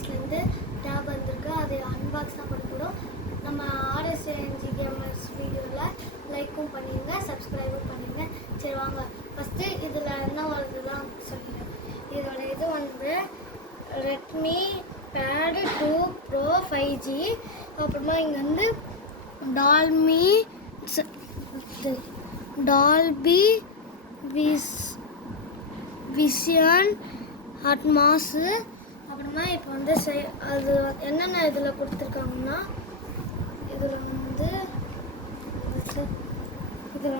கேமர்ஸ்லேருந்து tape வந்திருக்கு. அதை unbox தான் பண்ண போகிறோம். நம்ம ஆர்எஸ்என்ஜி கேமர்ஸ் வீடியோவில் லைக்கும் பண்ணிடுங்க, சப்ஸ்கிரைபும் பண்ணிடுங்க. சரி வாங்க, ஃபஸ்ட்டு இதில் என்ன வருதுலாம் சொல்லிடுறேன். இதோட இது வந்து ரெட்மி பேடு 2 ப்ரோ 5G. அப்புறமா இங்கே வந்து டால்பி விஷன் அட்மாஸு. அப்புறமா இப்போ வந்து அது என்னென்ன இதில் கொடுத்துருக்காங்கன்னா இதில்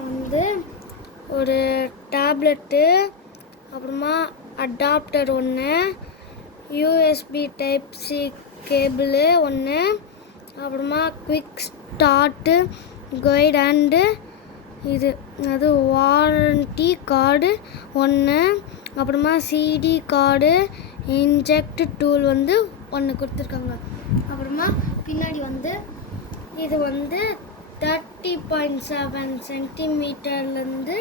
வந்து ஒரு டேப்லெட்டு, அப்புறமா அடாப்டர் ஒன்று, யூஎஸ்பி டைப் சி கேபிள் ஒன்று, அப்புறமா குவிக் ஸ்டார்ட்டு கைட் அண்டு அது வாரண்டி கார்டு ஒன்று, அப்புறமா சிடி கார்டு, இன்ஜெக்ட் டூல் வந்து ஒன்று கொடுத்துருக்காங்க. அப்புறமா பின்னாடி வந்து இது வந்து 30.7 சென்டிமீட்டர்லேருந்து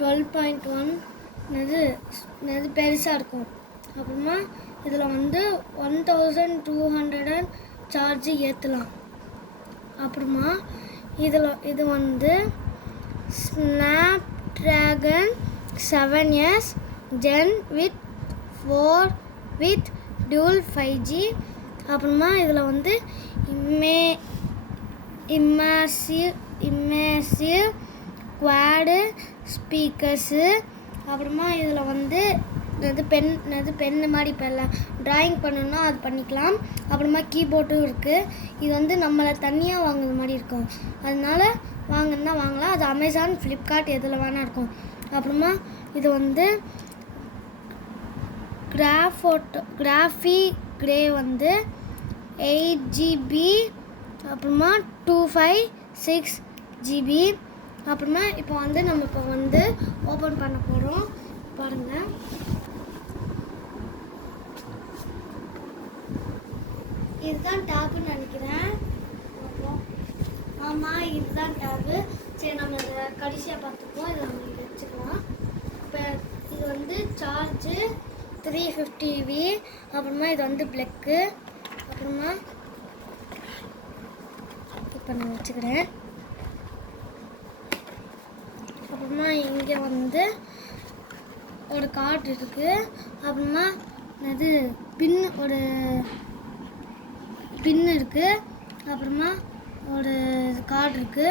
12.1 இது பெருசாக இருக்கும். அப்புறமா இதில் வந்து 1200 சார்ஜ் ஏற்றலாம். அப்புறமா இது வந்து Snapdragon 7S Gen with 4 with dual 5G. அப்புறமா இதில் வந்து இம்மர்சிவ் குவாடு ஸ்பீக்கர்ஸு. அப்புறமா இதில் வந்து பென்னு மாதிரி இப்போ எல்லாம் ட்ராயிங் பண்ணணுன்னா அது பண்ணிக்கலாம். அப்புறமா கீபோர்டும் இருக்குது. இது வந்து நம்மளை தனியாக வாங்குற மாதிரி இருக்கும். அதனால வாங்கினா வாங்கலாம். அது அமேசான், ஃப்ளிப்கார்ட் எதில் வேணால் இருக்கும். அப்புறமா இது வந்து கிராஃபி கிரே வந்து 8GB, அப்புறமா 256GB. அப்புறமா இப்போ வந்து நம்ம ஓப்பன் பண்ண போகிறோம். பாருங்கள், இதுதான் டேப்னு நினைக்கிறேன். ஆமாம், இதுதான் டேபு. சரி, நம்ம இதை கடைசியாக பார்த்துப்போம். இதை நம்ம இங்கே வச்சுக்கலாம். இப்போ இது வந்து சார்ஜு 350V. அப்புறமா இது வந்து பிளக்கு. அப்புறமா இப்போ நான் வச்சுக்கிறேன். அப்புறமா இங்கே வந்து ஒரு கார்டு இருக்குது. அப்புறமா பின்னு இருக்குது. அப்புறமா ஒரு கார்டு இருக்குது.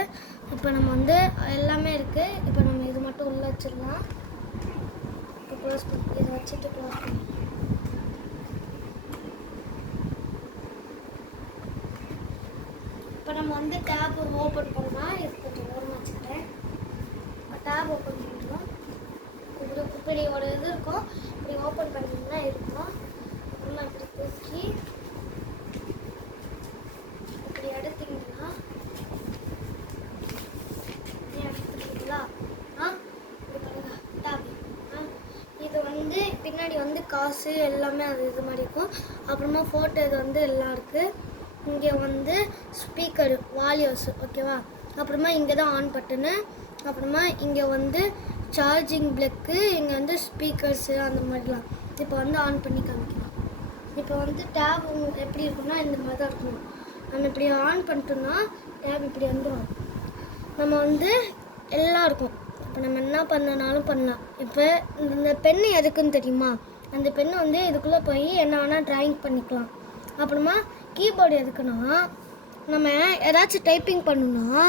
இப்போ நம்ம வந்து எல்லாமே இருக்குது. இப்போ நம்ம இது மட்டும் உள்ளே வச்சிடலாம். இப்போ க்ளோஸ் பண்ணி இதை வச்சுட்டு க்ளோஸ் பண்ணி இப்போ நம்ம வந்து டேப் ஓப்பன் பண்ணலாம். இது கொஞ்சம் ஓரமாக வச்சுக்கிட்டேன். டேப் ஓப்பன் பண்ணிக்கலாம். இப்படி ஒரு இது இருக்கும். இப்படி ஓப்பன் பண்ணிங்கன்னா இருக்கும். அப்புறமா இப்படி தூக்கி இப்படி எடுத்தீங்கன்னா எடுத்துக்கிங்களா? இப்படி பாருங்க டேப். இது வந்து பின்னாடி வந்து காசு எல்லாமே அது இது மாதிரி இருக்கும். அப்புறமா ஃபோட்டோ இது வந்து எல்லாம் இருக்குது. இங்கே வந்து ஸ்பீக்கர் வால்யூஸ், ஓகேவா? அப்புறமா இங்கே தான் ஆன் பட்டனு. அப்புறமா இங்கே வந்து சார்ஜிங் பிளக்கு, இங்கே வந்து ஸ்பீக்கர்ஸு அந்த மாதிரிலாம். இப்போ வந்து ஆன் பண்ணி காமிக்கலாம். இப்போ வந்து டேப் எப்படி இருக்குன்னா இந்த மாதிரி தான் இருக்கும். நம்ம இப்படி ஆன் பண்ணிட்டோம்னா டேப் இப்படி வந்துடும். நம்ம வந்து எல்லாம் இருக்கும். இப்போ நம்ம என்ன பண்ணனாலும் பண்ணலாம். இப்போ இந்த பென்னு எதுக்குன்னு தெரியுமா? அந்த பெண்ணை வந்து இதுக்குள்ளே போய் என்ன வேணால் ட்ராயிங் பண்ணிக்கலாம். அப்புறமா கீபோர்டு எதுக்குன்னா, நம்ம ஏதாச்சும் டைப்பிங் பண்ணணும்னா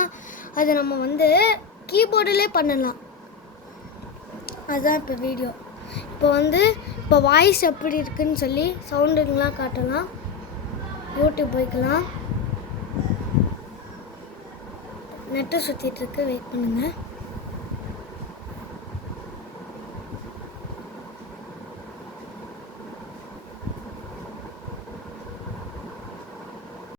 அது நம்ம வந்து கீபோர்டிலே பண்ணலாம். அதுதான் இப்போ வீடியோ. இப்போ வாய்ஸ் எப்படி இருக்குன்னு சொல்லி சவுண்டுங்கெலாம் காட்டலாம். யூடியூப் போய்க்கலாம். நெட்டு சுற்றிட்டுருக்கு, வெயிட் பண்ணுங்கள்.